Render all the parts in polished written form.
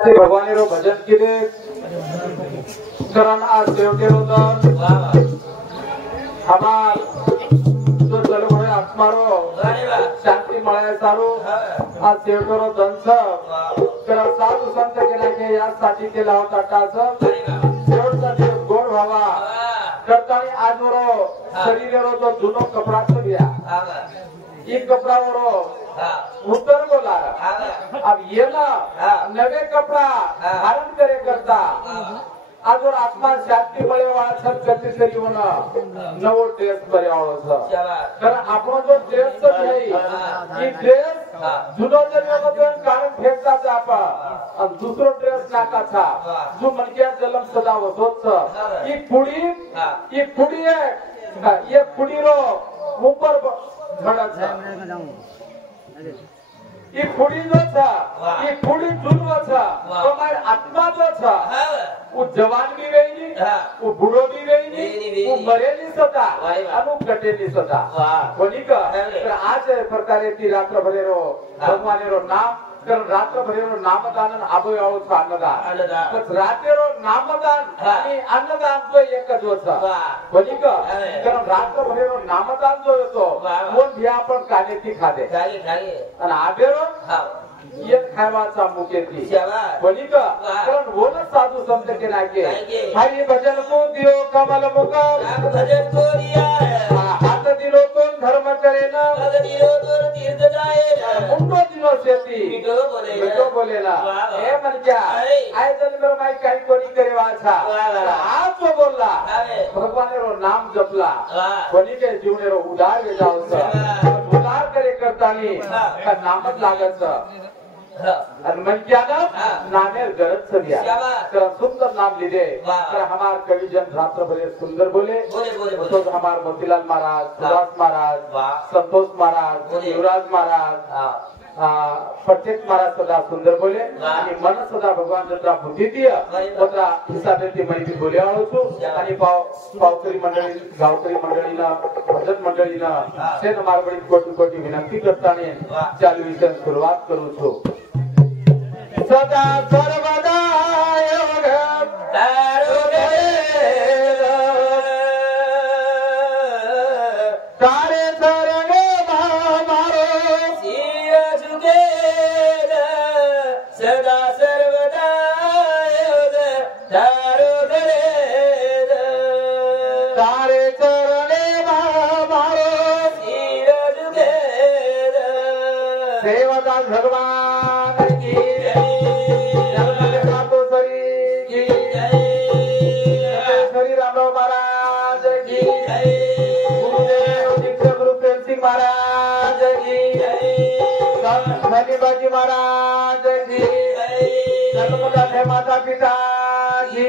भगवान रो भजन केले करण आज देवटे रो हमार जो चलो होय आत्मारो शांति मळाय सारो आज देवटे रो दंस तर साधू संत केला के यासाठी केला होता टास देवचा देव गोड व्हावा करतानी आज रो शरीर रो जो जुनो कपडा छबिया एक कपड़ा वरो उतर बोला अब ये ना नवे कपड़ा धारण करे करता आज और आत्मा शांति बळे वाला सब करते तरी होना नवो ड्रेस बरे आवळो तर आपण जो ड्रेस आहे ही ड्रेस जुनो जन्म मध्ये कारण फेकता जापा आणि दुसरो ड्रेस नाकाचा जो मनक्या जन्म सदा होतोच ही पुडी आहे ये पुडी रो ऊपर ये खुड़ी जो था ये खुड़ी जुल्म था तो हमारे आत्मा जो था वो जवान भी गई नहीं वो बूढ़ो भी गई नहीं वो मरे नहीं सता अनु कटे नहीं सता बोली का आज प्रकारे ती रात्र भरेरो भगवान रो नाम कर रात्र भरेरो नामदान आबो आवो था अन्नदान बस रात्रेरो नामदान आणि अन्नदान तो एक जो था बोली का कारण रात्र भरेरो नामदान जो होतो कोण भी आपण कानेती खाते आणि आबेरो एक खावाचा मुकेती बोली का कारण वो न साधू संत के लागे हरि भजन को दियो कमल मुख भजन को दिया हात दिलो तो धर्म करे ना पग दिलो तो तीर्थ जाए मुंडो दिलो सेती मिठो बोलेला हे मन क्या आय जन्म माई काही कोणी करे वाचा आज तो बोलला भगवान रो नाम जपला कोणी के जीवने रो उदार वे जावस उदार करे करतानी का नामच लागत आणि मन क्या ना नामेर गरज सदिया तर सुंदर नाम लिदे तर हमार कविजन रात्र भरे सुंदर बोले तो हमार मोतीलाल महाराज सुभाष महाराज संतोष महाराज युवराज महाराज प्रत्येक महाराज सदा सुंदर बोले आणि मन सदा भगवान जत्रा बुद्धी दिया तत्रा हिसाबे ती माहिती बोले आलो आणि पावकरी मंडळी गावकरी मंडळीना भजन मंडळीना सेन मारबडी कोटी कोटी विनंती करताने चालू विषय सुरुवात करू छो सदा सर्वदा योग तारे तरंगे मारो सिर झुके सदा सर्वदा योग तारो करे तारे तरंगे मारो सिर झुके सेवदास भगवान की महाराज जी जन्मदाते माता पिता जी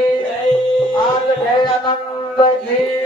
आज जय आनंद जी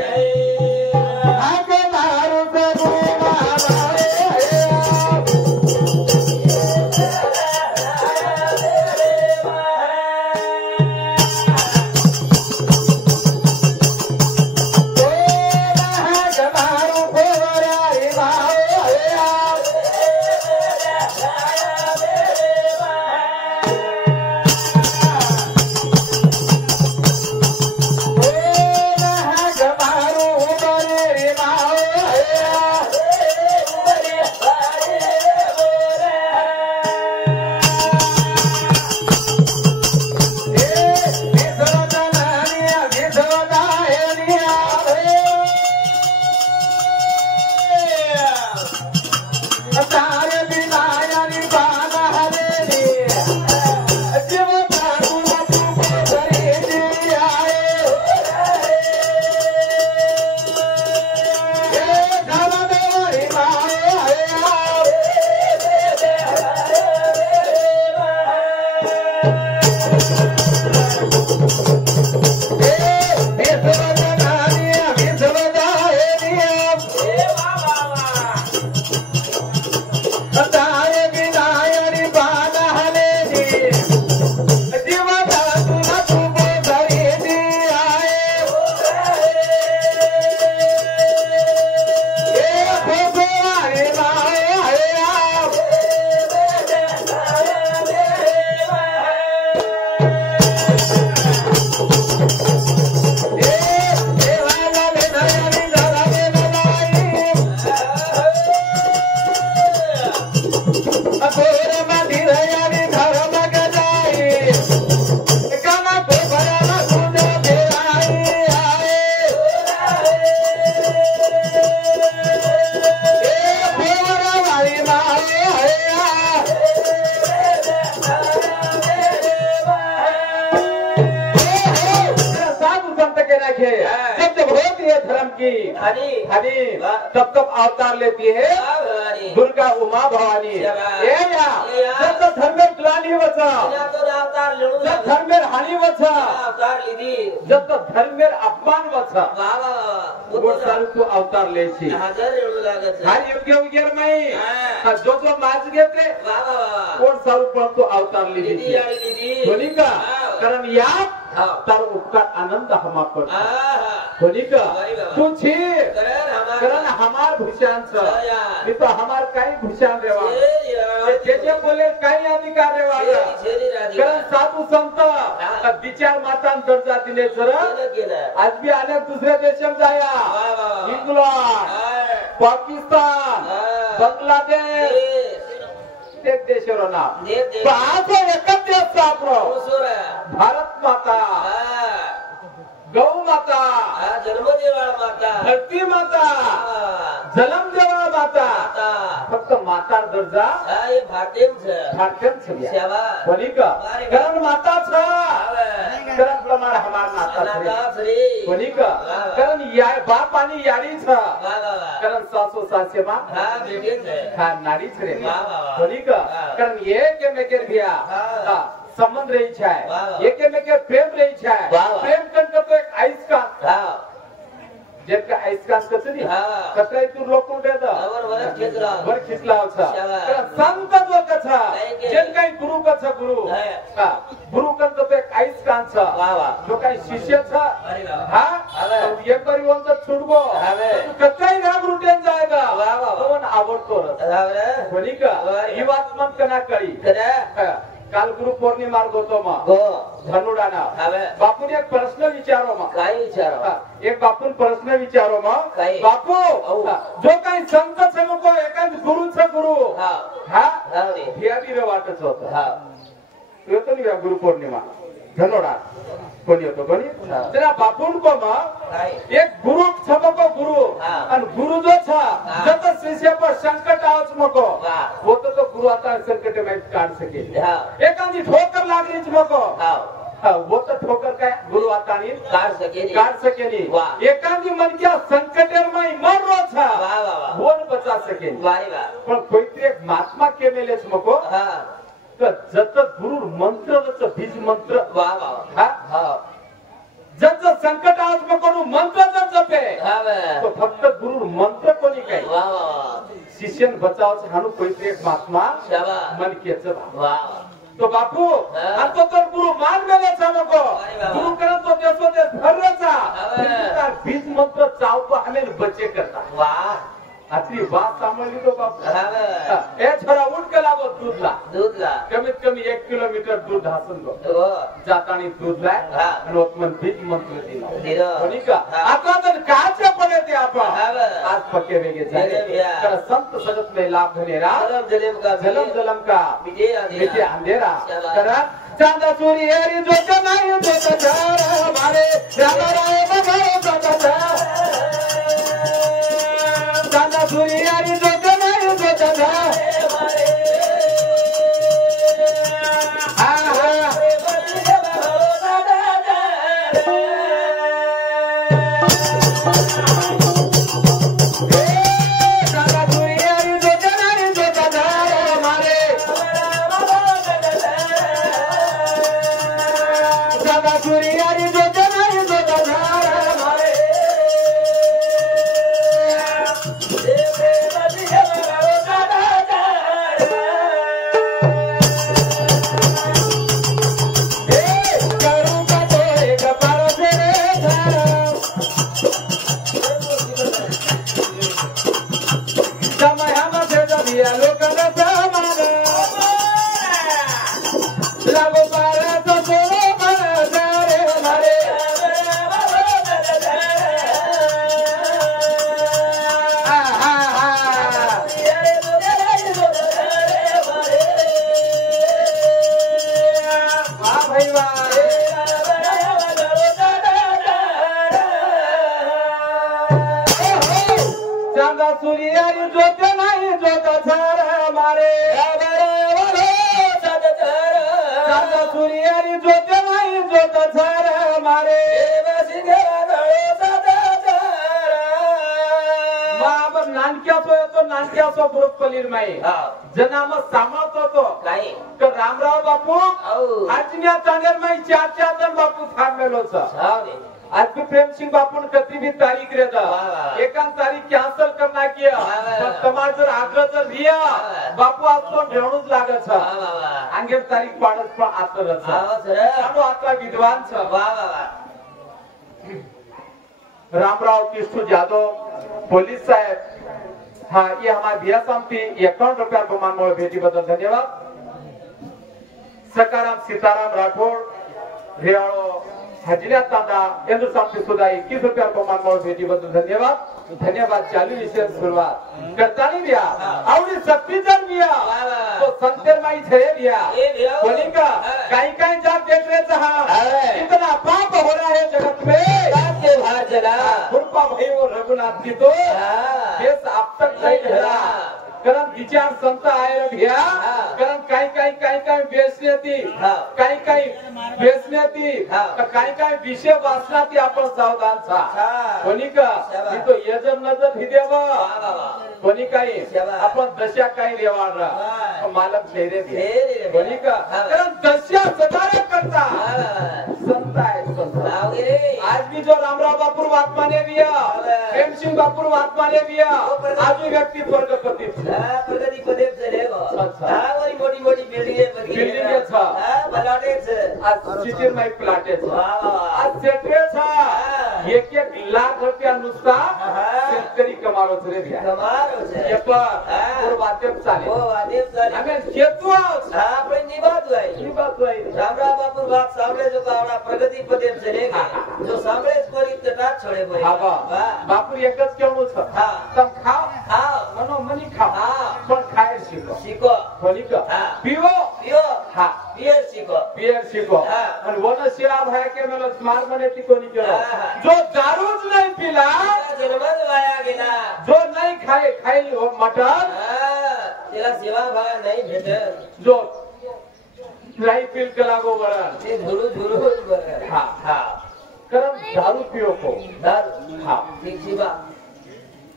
की हनी तब तब अवतार लेती है दुर्गा उमा भवानी जब धर्मेर दुरानी वचा जब धर्मेर हानि वचा जब धर्मेर अपमान वचा तू अवतार लेची हार योग्य वगैरे नाही जो जो माज घेते कोण सारू पण तू अवतार लिहिली कोणी का कारण या तार उपकार आनंद हमा पर कोणी का तू छी कारण हमार भूषांच मी तो हमार काही भूषान रेवा जे बोले काही अधिकार रेवा कारण साधू संत विचार मातान दर्जा दिले जर आज भी अनेक दुसऱ्या देशात जाया इंग्लंड पाकिस्तान बांग्लादेश एक देशावर नाव आज एकच देश आपलो भारत माता गौ माता जन्मदेवा माता धरती माता जलम देवा माता फक्त माता दर्जा भारतीय सेवा बनी का कारण माता कारण प्रमाण हमार माता बनी का कारण बाप आणि याडी कारण सासू सासे मा नारी छे बनी का कारण एक मेकेर बिया संबंध रही है एक में प्रेम रही है प्रेम करके तो एक आइसकान जेका आइसकान कसरी कतराई तू लोकून देता वर खिचला होता संत जो कथा जेन काही गुरु कथा गुरु करतो तो एक आइसकान जो काही शिष्य था एक बारी वंत छुडगो कतराई राग रुटेन जाएगा कोण आवडतो कोणी का ही बात मन कना कळी काल गुरु पौर्णिमा होतो मग धनुडाना बापूने एक प्रश्न विचारो मग काय विचारो एक बापून प्रश्न विचारो मग बापू जो काही संत समको एखाद गुरुचा गुरु हे वाटच होत येतो ना गुरु पौर्णिमा धनुडा कोणी होतो कोणी तेरा बापून को मग एक गुरु समको गुरु आणि गुरु जो था जत शिष्य पर संकट आवच मको वो तो गुरु आता संकट में काढ सके एखादी ठोकर लागलीच मको वो तो ठोकर काय गुरु आता नहीं काढ सके नहीं एखादी मन क्या संकटेर में मर रो था वो न बचा सके पण कोई एक महात्मा के मेलेच मको जत गुरु मंत्र बीज मंत्र जत संकट आज करू मंत्र जर जपे तो फक्त गुरु मंत्र कोणी काही शिष्यन बचावच हाणू कोई एक महात्मा मन केच तो बापू आता तर गुरु मान मेले नको गुरु करत तो देसो ते भरचा बीज मंत्र चावतो हमें बचे करता वाह आतली बात सांभाळली तो बाप ए छोरा उठ के लागो दूधला कमीत कमी 1 किलोमीटर दूध हासन गो जातानी दूधला आणि ओतमन बीज मंत्र दिला कोणी का आता तर काचे पडे ते आपण आज पक्के वेगे झाले तर संत सजत में लाभ धनेरा जलम का मिटे अंधेरा तर चांदा सूरी हरी जो नाही जो चार हमारे रामा राय बगाओ सदा चांदा सूरी हरी जो नाही जो चार नानक्याचो येतो नानक्याचो ग्रुप पलीर माई जना मग सांभाळतो तो नाही तर रामराव बापू आजन्या तांडेर माई 4 जण बापू थांबेलो आज भी प्रेम सिंह बापू ने कति भी तारीख रहता एकान तारीख कैंसल करना किया समाज जर आग्रह जर रिया बापू आज तो ढेवणूच लागत छ अंगेर तारीख पाडत पण आतर छ चालू आता विद्वान छ रामराव किशोर यादव पुलिस साहेब हाँ ये हमारे भैया सामती 51 रुपया प्रमाण मोड़ भेटी बदल धन्यवाद सकाराम सीताराम राठौड़ रेवाड़ो हजरिया तांडा केंद्र सामती सुधा 21 रुपया प्रमाण मोड़ भेटी बदल धन्यवाद धन्यवाद चालू विषय शुरुआत करता नहीं भैया आवड़ी शक्ति जन भैया तो संतेर माई छे भैया बोली का कहीं जाग देख रहे थे इतना पाप हो रहा है जगत में के भार जला कृपा भाई वो रघुनाथ की तो देश अब तक नहीं रहा करम विचार संत आए भैया करम काही बेचने थी काही बेचने थी काही विषय वाचना थी आपण सावधान था कोणी का तो यजन नजर ही देव कोणी काही आपण दशा काही रेवाड मालक ठेरे दे कोणी का करम दशा सदारे करता संत आहे संत आज भी जो रामराव बापूर बात माने दिया प्रेम सिंह बापूर बात माने दिया आज भी व्यक्ति वर्गपति प्रगति पदे चलेगो हां वरी मोटी बिल्डिंग है छ प्लाटे छ आज सिटी में प्लाटे छ आज सेक्रे छ 1 लाख रुपया नुसता शेतकरी कमारो छ रे भैया कमारो छ ये पर वाद्य चाले ओ वाद्य चाले हमें केतु आपण निबात है रामराव बापूर बात सामने जो आवडा प्रगति पदे चलेगा जो सामने कोरी तटा छोड़े भाई हां बापूर एकच केवणो छ तम खाओ मनो मनी खाओ पण खाय शिको कोणी का पिओ हा बियर शिको आणि वन शिरा भया के मला स्मार्ट मने ती कोणी केलो जो दारूच नाही पिला जन्मच वाया गेला जो नाही खाई हो मटन त्याला सेवा भाग नाही भेटत जो नाही पिल के लागो बरा ते झुरू बरं हा करम दारू पिओ को दारू हा ठीक शिवा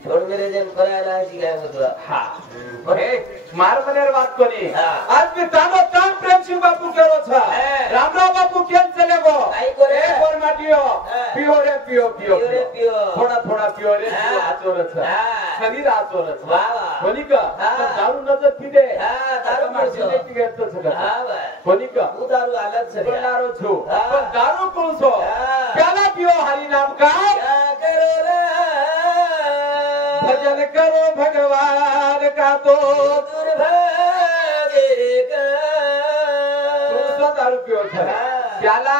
छोड़ मेरे जन करायला शिकाय होतो हा अरे मार मनेर बात कोनी आज भी तानो तान प्रेम सिंह बापू केरो छ रामराव बापू केन चले गो आई करे कोर माटियो पिओ थोड़ा पिओ रे आचोर छ शरीर आचोर छ वाह कोनी का दारू नजर पिदे दारू पिदे की घेतो छ कोनी का दारू अलग छ दारू छु पण दारू कोण छो प्याला पिओ हरि नाम का करो रे भजन करो भगवान का तो दुर्भाग्य का दारू पिओ छ प्याला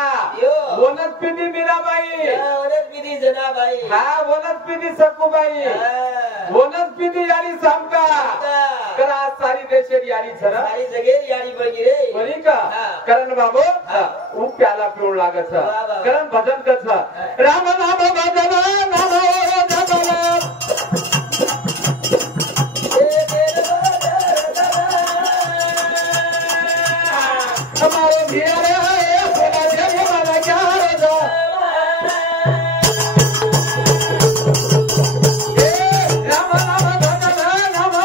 वनस्पति मीराबाई वनस्पति जनाबाई हाँ वनस्पति सकूबाई वनस्पति यारी सामका करा सारी देशेर यारी छ र सारी जगेर यारी बळगी रे बरी का करण बाबू ऊ प्याला पिऊन लागत छ करण भजन कर छ राम नाम भजन नाम जपला हमारे धियारे बोला जग वाला क्या रो राम नाम भजन नाम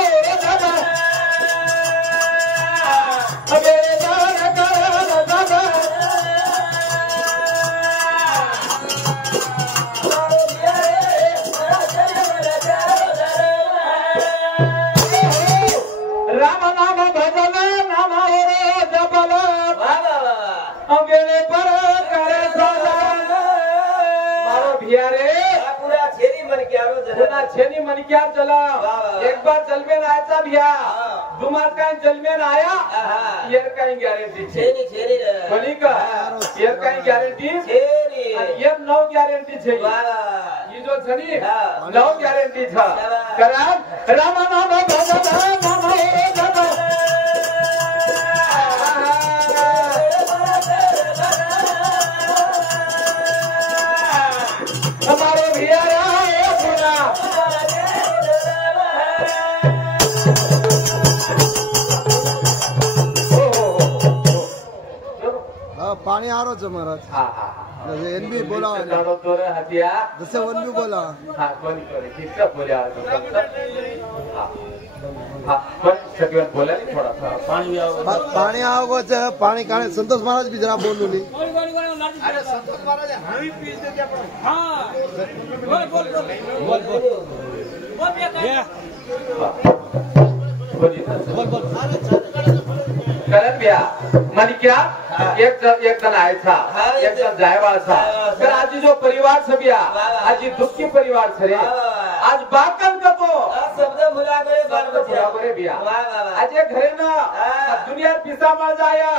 जपला अबे दान कर दादा राम नाम भजन नाम जपला अंगेले पर करे सदा मारो भिया रे पूरा छेनी मन के आरो पुन्हा छेनी मन क्या चला एक बार जलमेन आयचा भिया दुमार काय जलमेन आया येर काय गॅरंटी छेनी बोली का येर काय गॅरंटी छेनी येर नो गॅरंटी छे ये जो छनी नो गॅरंटी छ करा राम नाम भजन नाम जपला हमारे भिया रे पुना पाणी आरोच महाराज हा जैसे एनबी बोला काढो तो रे हतिया जैसे वन भी बोला हाँ कोणी कोणी ठीक से बोले हाँ पण सगळ्यात बोला नहीं थोड़ा सा पानी आओगे तो पानी खाने संतोष महाराज भी जरा बोल ली अरे संतोष महाराज हामी पीस देते आपण हाँ बोल कारण बिया म्हणजे क्या एक जण आयचा एक जण जायवाचा तर आजी जो परिवार छ बिया आजी दुखी परिवार छ रे आज बाकन कतो शब्द भुला गए बाल बच्चे बरे बिया आज ये घरे ना दुनिया पिसा मळ जाया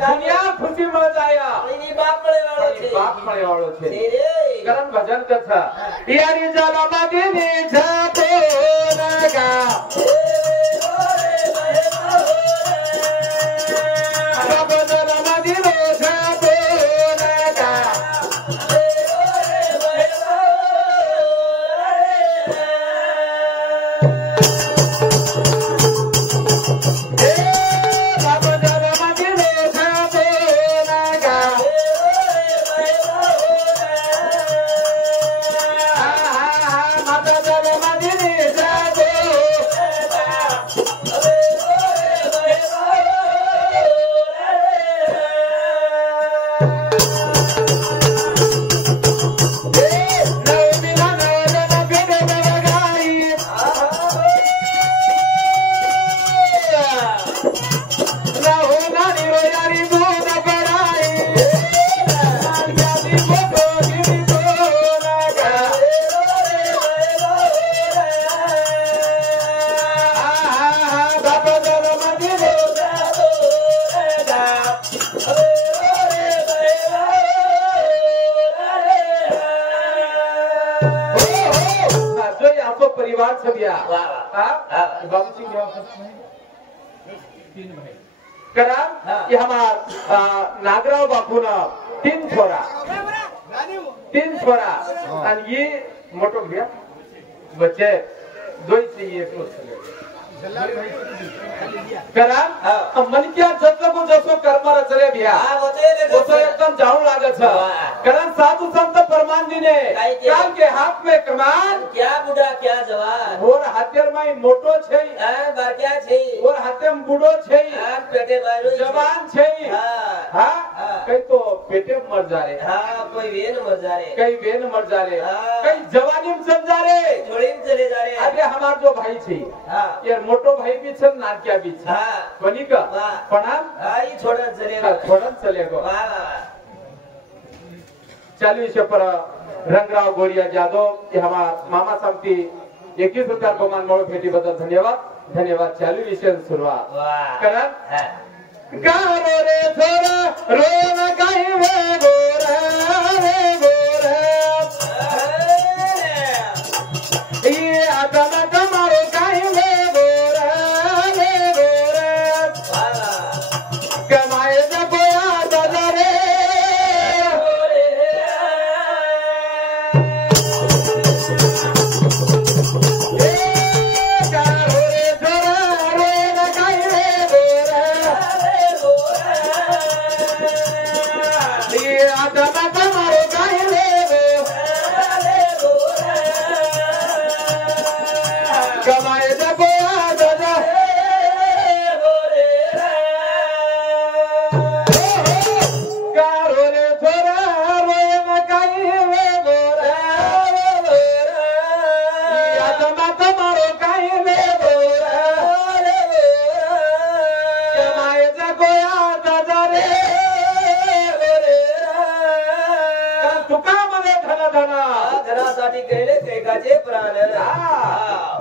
दुनिया खुशी मळ जाया इनी बाप मळे वाळो छे बाप मळे वाळो छे रे कारण भजन कथा यारी जाला मागेनी जातो नगा परिवार छबिया बाबूजी करा कि हमार नागराव बापू न तीन छोरा आणि ये मोटो भैया बच्चे दो ही एक करा मन क्या जतको जसो कर्म रचले भैया वो तो एकदम जाऊं लागत छ कारण साधु संत परमान जी ने काल के हाथ में कमान क्या बुढ़ा क्या जवान और हाथेर में मोटो छै बार क्या छै और हाथे में बूढ़ो छै पेटे मारो जवान छै हां कई तो पेटे में मर जा रे हां कोई वेन मर जा रे कई वेन मर जा रे कई जवानी में चल जा रे छोड़ी में चले जा रे अरे हमार जो भाई छै हां ये मोटो भाई भी छ नाकिया भी छ हां बनी का प्रणाम आई छोड़न चलेगा छोड़न चलेगा वाह वाह चालू इसे पर रंगराव गोरिया जादव ये हमार मामा समती 21,000 बहुमान मोड़ भेटी बदल धन्यवाद चालू विषय शुरुआत करण गारो रे छोरा रोना काई वे गोरा ये आदम तुम्हारो काई वे कमाए न कोया दादा रे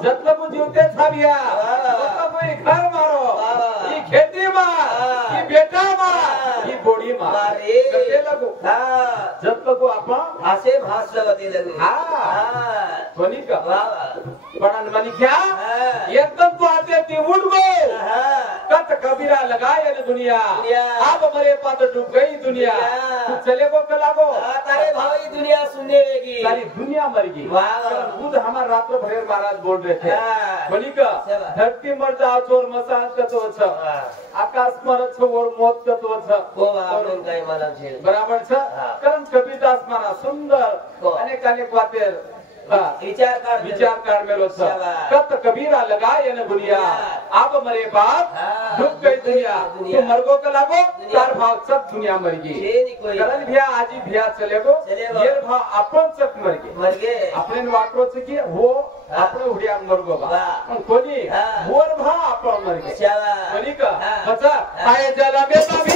जतको जीवते थाबिया घर मारो ये खेती मार ये बेटा मार ये बोड़ी मार कते लगो जतको आपण आसे भासवती लगो बनी का पढ़न बनी क्या एकदम तो आते ती उड़ गो कत कबीरा लगाए दुनिया अब मरे पात डूब गई दुनिया तू चले को कलागो तारे भाई दुनिया सुनने लगी, सारी दुनिया मर गई। खुद हमारे रात्रो भरेर महाराज बोल रहे थे, बोली का धरती मर जाओ चोर मसान कतो छ, आकाश मर छ और मौत कतो छ, बराबर छ। कारण कबीरदास महाराज सुंदर अनेक अनेक बातें विचार काट में लोग कब कबीरा लगाए न बुनिया, आप मरे बाप दुख गई दुनिया, तो मरगो का लागो तार भाव सब दुनिया मर गई। करण भैया आज ही भैया चलेगो, ये भाव अपन सब मर गए, अपने वाटो से किए वो अपने उड़िया मरगो बा कोनी मोर भाव अपन मर गए। बोली का बचा आए जला में भी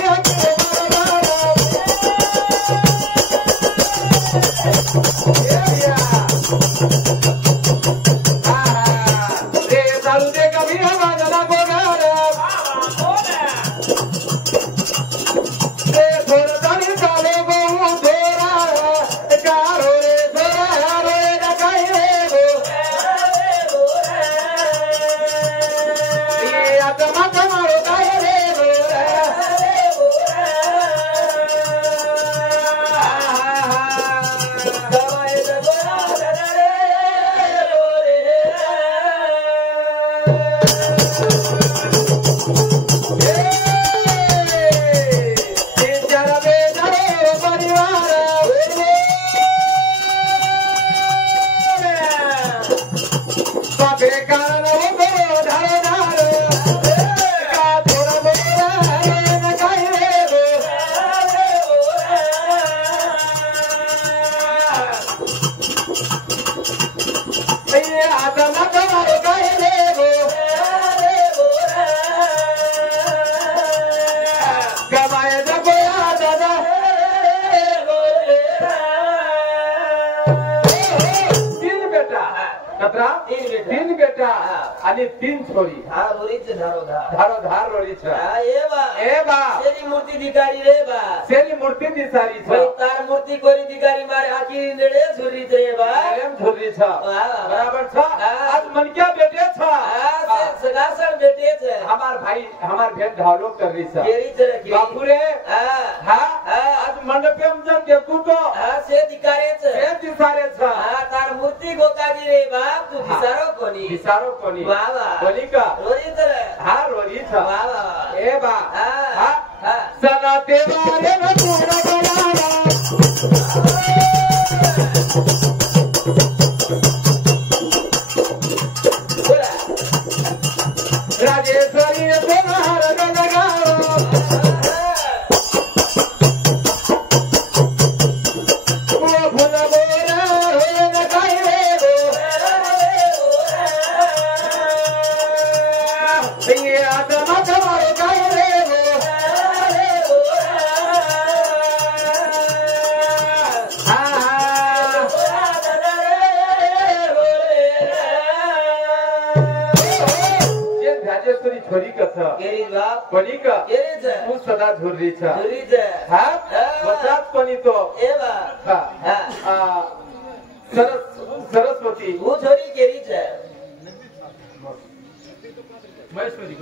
तीन बेटा आणि तीन छोरी धारो रोरी सेरी मूर्ति दिकारी रे बा, सेरी मूर्ति दिसारी तार मूर्ति कोरी दिकारी मारे आखी नेड़े झुरी रे बा, झुरी बराबर छ। आज मन क्या बेटे छ, सगासर बेटे छ, हमार भाई हमार भेद ढालो कर रही छ केरी छ बापू रे। हां आज मंडपे में जब देखू तो से दिकारे छ, से दिसारे छ, तार मूर्ति गोकागी रे बाप तू दिसारो कोनी वाह वाह बोली का रोरी तर हां रोरी छ वाह वाह ए बा हां सना देवारे न पूरा गलाला राजेश्वरी तुम्हारा लगाओ वो भूल बोरा हो न काई रे ये आत्मा तुम्हारे काई रे छोरी कसा कोणी का तू सदा झुर्री छ हां बचात कोणी तो सरस्वती वो छोरी केरी छ महेश्वरी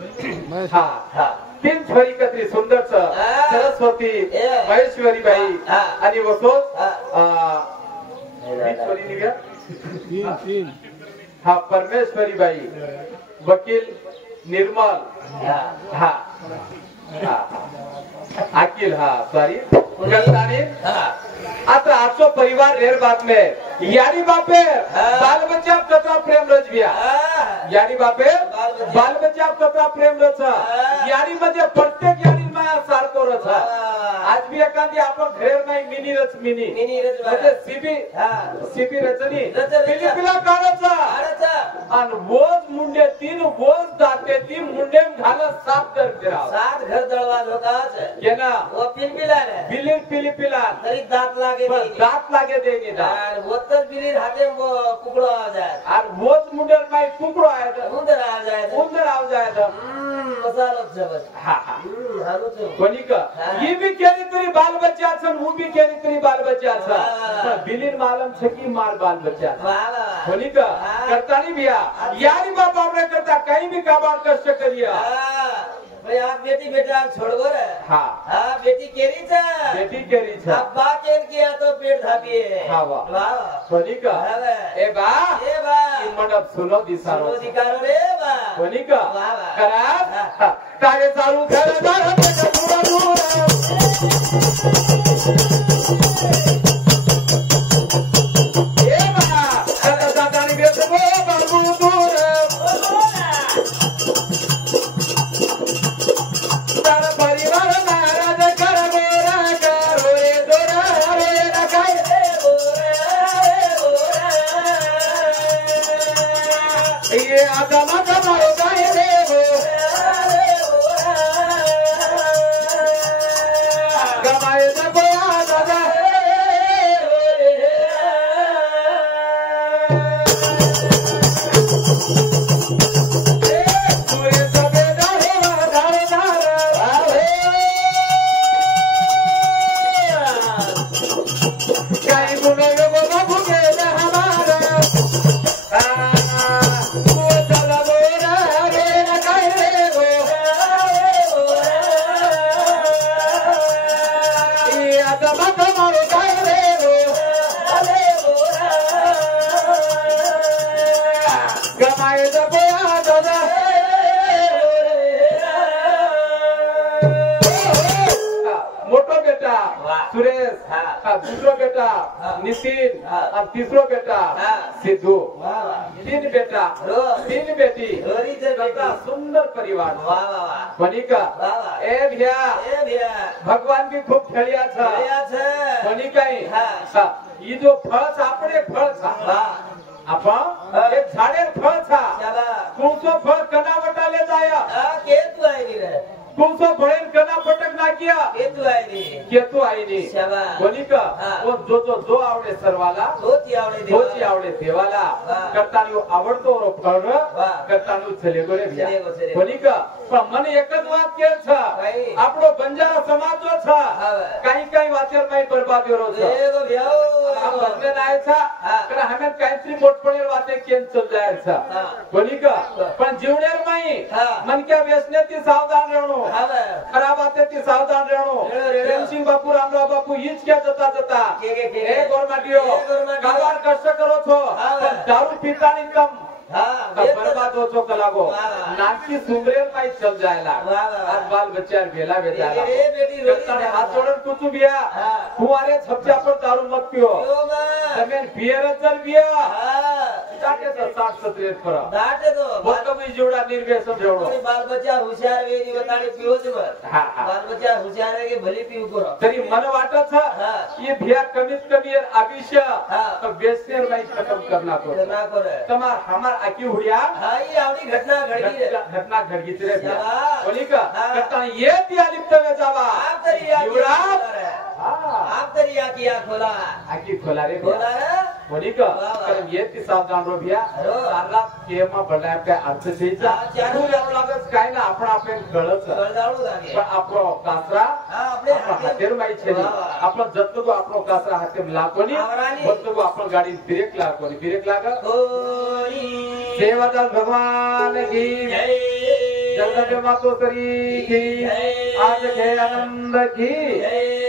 हां तीन छोरी कत्री सुंदर छ सरस्वती महेश्वरी बाई आणि वसो छोरी निघा तीन हां परमेश्वरी बाई वकील निर्मल हा अखिल हा सॉरी आता आजचो परिवार रेर बात में यानी बापे बाल बच्चा कतरा प्रेम रचविया यानी बापे बाल बच्चा कतरा प्रेम रच यानी म्हणजे प्रत्येक यानी माया सारखो रच आज भी एखादी आपण घेर नाही मिनी रच मिनी रच म्हणजे सीबी रचनी पिलिपिला काढायचा आणि वोज मुंडे तीन वोज दाते ती मुंडे घाला सात घर दळवा लोकाच ये ना वो पिलपिला बिलिर पिलिपिला तरी दात लागे देनी दात वोतच बिलिर हाते कुकड़ो आ जाए और वोज मुंडर माई कुकड़ो आया था उंदर आ जाए मसाला जबस हालो तो कोणी का ये भी केली तरी बाल बच्चा छन वो भी केली तरी बाल बच्चा छ बिलिर मालम छकी मार बाल बच्चा कोणी का करता नहीं भैया यानी बाप आपने करता कहीं भी काबार कष्ट करिया भाई आप बेटी बेटा छोड़ गो रे हाँ बेटी केरी छ बेटी केरी छ अब बा केन किया तो पेट થાપીએ હા, વાહ. વાહ વનિક હવે એ બા એ બા ઈ મંડપ સુનો દિસારો સુનો છે. દીકારો રે બા વનિક વાહ, વાહ. ખરાબ હા. તારે ચાલુ કરે તારે દૂર દૂર એ બા તારે દાદાની બેસવો બાબુ દૂર તારા પરિવાર નારાજ કરવો કરો રે દોરા રે રખાય એ આદમા તમારો ગાય દેવો ગમાય ન બોયા દાદા સૂર્ય સબે ધારો ધારો ધારો કાઈ ગુનો યોગો બાબુ કે હમારા ઓ ચલા બોરા રે ન કાય રે ગો ઈ આદમા તમારો ગાય રે ગો ગમાય ન બોયા દાદા मोटो बेटा वाह. सुरेश हाँ. दूसरो बेटा हाँ. नितिन हाँ. और तीसरो बेटा हाँ. सिद्धू વાહ વાહ तीन बेटा रोज. तीन बेटी रोरी से बेटी. कितना सुंदर परिवार વાહ વાહ વાહ वनिका वाह, वाह. ए भैया એ ભૈયા भगवान भी खूब खेलिया था ભૈયા છે वनिका हाँ. ये जो फळ छा આપણે ફળ छा વાહ आपण हाँ. एक झाडेर फळ छा ચાલા कुंसो फळ कनावटा ले जाया આ કેતું આવી રે कुंसो फळेन कना पटक नाकिया કેતું આવી केतु आई नी શાબાશ. वनिका हाँ. वो जो आवडे सर्वाला ધોતી આવડે ધોતી આવડે દેવાલા વાહ. કરતાનું આવડતો રો ફળ વાહ. કરતાનું છેલેગોરે ભ્યા છેલેગો, છેલેગો. વનિકા પણ મને એક જ વાત કે છે કઈ? આપણો બંજારા સમાજ જો છે હવે. કઈ વાત્યાર માં બરબાદી રો છે દેવો ભ્યાઓ આ બંને નાય છે હા. કે હમે કાંઈत्री મોટ પડેલ વાતે કેમ ચલ જાય છે હા. વનિકા પણ જીવનેર માં હા. મન કે વ્યસનેથી સાવધાન રહેણો હવે ખરાબ વાतेથી સાવધાન રહેણો રેણો, રેણો. પ્રેમસિંહ બાપુ રામરાવ બાપુ ઈ જ કે જતા જતા કે. એ ગોરમાટીઓ એ ગોરમાટીઓ. કાવાર કષ્ટ કરો છો હા. પણ દારૂ પીતાની કમ હા બરબાદ हो છો કલાકો વાહ. નાનકી સુમરેલ માં ચલ જાયલા વાહ, વાહ. આ બાલ બચ્ચા ભેલા બેઠા એ બેટી રોતી કરતાને હાથ જોડન પૂછું બિયા હા. ફુવારે છપચા પર દારૂ મત પીઓ યો માં તમે પિયર ચલ બિયા હા ચાટે તો 60-70 પર દાટે તો બોકબી જોડા નિર્વેશન જોડો કોઈ બાલ બચ્ચા હુશિયાર વેરી વતાડી પીવો જ મત હા હા બાલ બચ્ચા હુશિયાર વે કે ભલી પીવું કરો तरी मन वाटत है હા. ये भैया कमीत कमी आविष्य हाँ. तो बेसनेर में खत्म करना तो ના કરે तमार हमार आकी हुड़िया હા ઈ આવડી ઘટના ઘડી રે घटना घडगी रे शाबाश. बोली का हाँ. करता ये दिया लिप्त में जावा આપ તરી આ युवराज रे हां આપ તરી આ કિયા ખોલા आकी खोला रे ખોલા રે बोली का वाह, वाह. कर ये ती सावधान रो भैया रो. सारा केमा बडलाय पे अर्थ थईचा हाँ, चारू तू एवढं लागत काय ना आपण आपले कळच ગળદાળું લાગે पण आपलो कासरा હા આપણે આપણા હાથેર માં છે વાહ, વાહ. આપણો જતનો આપણો કાસરા હાથે લાગોની આવરાની. બધું આપણો ગાડી બ્રેક લાગોની બ્રેક લાગે કોની સેવાદાસ ભગવાન की જય जगदम्बे मातोश्री की जय। आज के आनंद की જય